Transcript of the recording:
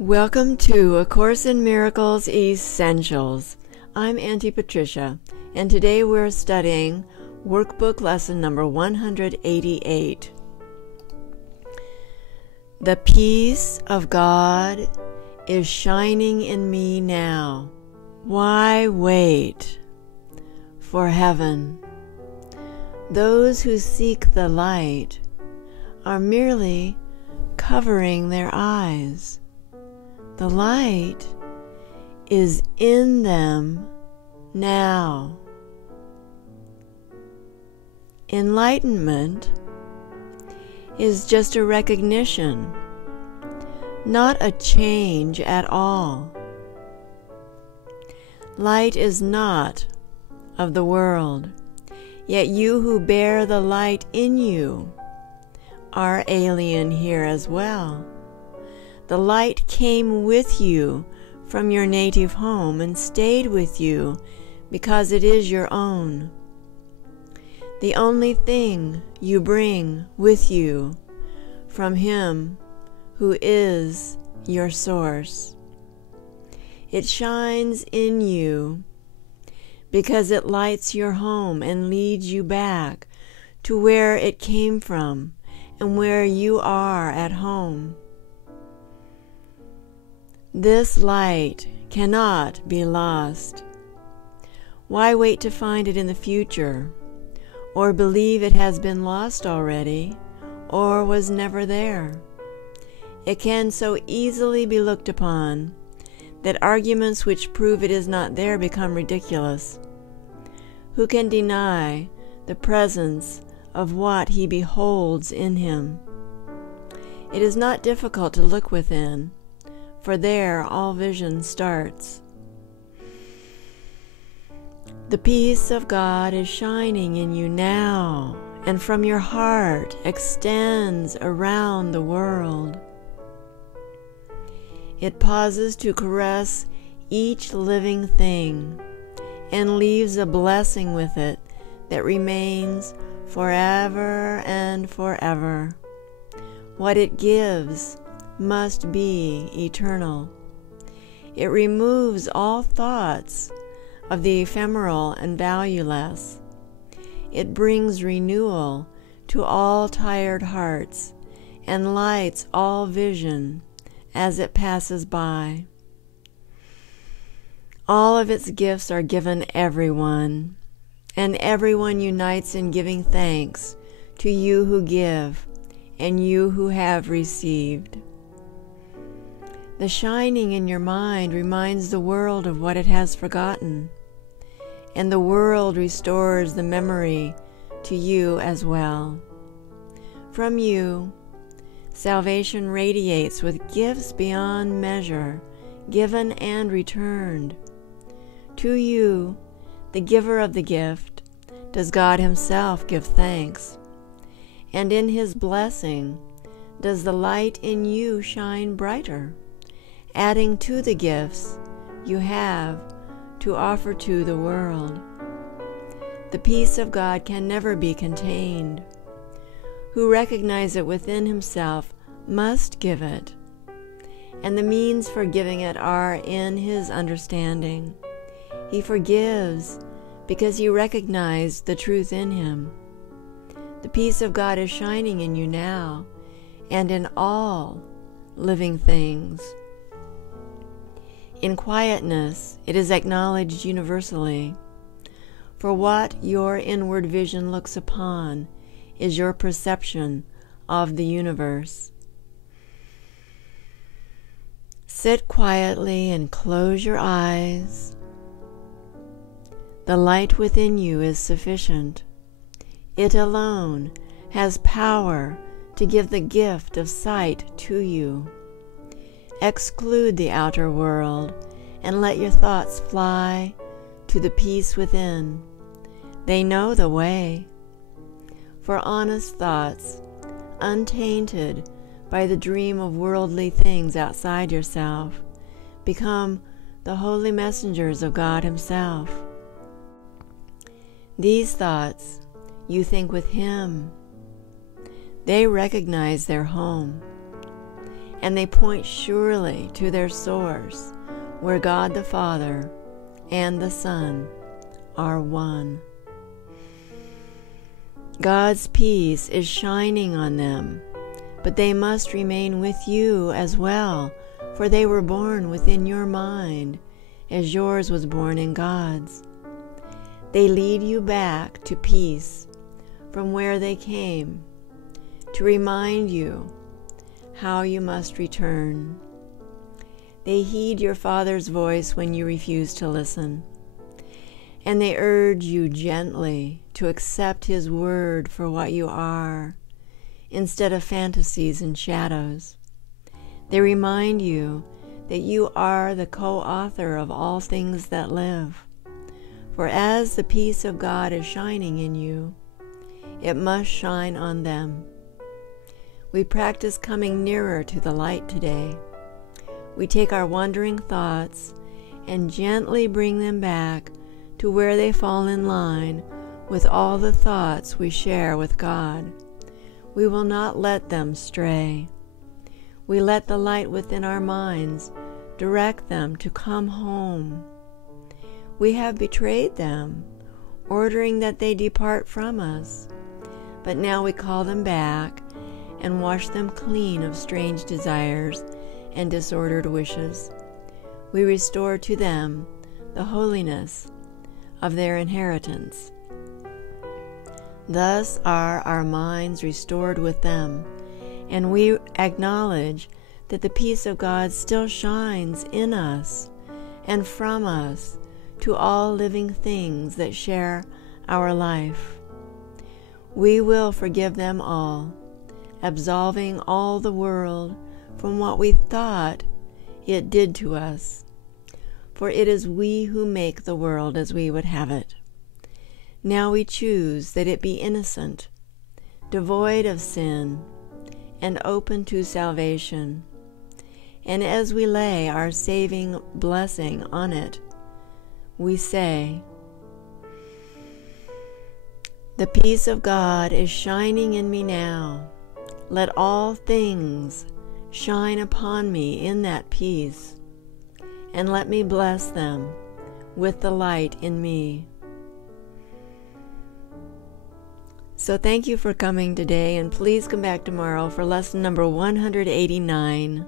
Welcome to A Course in Miracles Essentials. I'm Auntie Patricia, and today we're studying Workbook lesson number 188. The peace of God is shining in me now. Why wait for heaven? Those who seek the light are merely covering their eyes. The light is in them now. Enlightenment is just a recognition, not a change at all. Light is not of the world, yet you who bear the light in you are alien here as well. The light came with you from your native home and stayed with you because it is your own. The only thing you bring with you from Him who is your source. It shines in you because it lights your home and leads you back to where it came from and where you are at home. This light cannot be lost. Why wait to find it in the future, or believe it has been lost already, or was never there? It can so easily be looked upon that arguments which prove it is not there become ridiculous. Who can deny the presence of what he beholds in him? It is not difficult to look within, for there all vision starts. The peace of God is shining in you now, and from your heart extends around the world. It pauses to caress each living thing, and leaves a blessing with it that remains forever and forever. What it gives must be eternal. It removes all thoughts of the ephemeral and valueless. It brings renewal to all tired hearts and lights all vision as it passes by. All of its gifts are given everyone, and everyone unites in giving thanks to you who give and you who have received. The shining in your mind reminds the world of what it has forgotten, and the world restores the memory to you as well. From you, salvation radiates with gifts beyond measure, given and returned. To you, the giver of the gift, does God Himself give thanks, and in His blessing does the light in you shine brighter, adding to the gifts you have to offer to the world. The peace of God can never be contained. Who recognize it within himself must give it, and the means for giving it are in His understanding. He forgives because He recognized the truth in Him. The peace of God is shining in you now and in all living things. In quietness, it is acknowledged universally. For what your inward vision looks upon is your perception of the universe. Sit quietly and close your eyes. The light within you is sufficient. It alone has power to give the gift of sight to you. Exclude the outer world and let your thoughts fly to the peace within. They know the way. For honest thoughts, untainted by the dream of worldly things outside yourself, become the holy messengers of God Himself. These thoughts you think with Him. They recognize their home, and they point surely to their source, where God the Father and the Son are one. God's peace is shining on them, but they must remain with you as well, for they were born within your mind, as yours was born in God's. They lead you back to peace from where they came, to remind you how you must return. They heed your Father's voice when you refuse to listen, and they urge you gently to accept His word for what you are, instead of fantasies and shadows. They remind you that you are the co-author of all things that live. For as the peace of God is shining in you, it must shine on them. We practice coming nearer to the light today. We take our wandering thoughts and gently bring them back to where they fall in line with all the thoughts we share with God. We will not let them stray. We let the light within our minds direct them to come home. We have betrayed them, ordering that they depart from us. But now we call them back and wash them clean of strange desires and disordered wishes. We restore to them the holiness of their inheritance. Thus are our minds restored with them, and we acknowledge that the peace of God still shines in us and from us to all living things that share our life. We will forgive them all, absolving all the world from what we thought it did to us, for it is we who make the world as we would have it. Now we choose that it be innocent, devoid of sin, and open to salvation. And as we lay our saving blessing on it, we say, "The peace of God is shining in me now. Let all things shine upon me in that peace, and let me bless them with the light in me." So thank you for coming today, and please come back tomorrow for lesson number 189.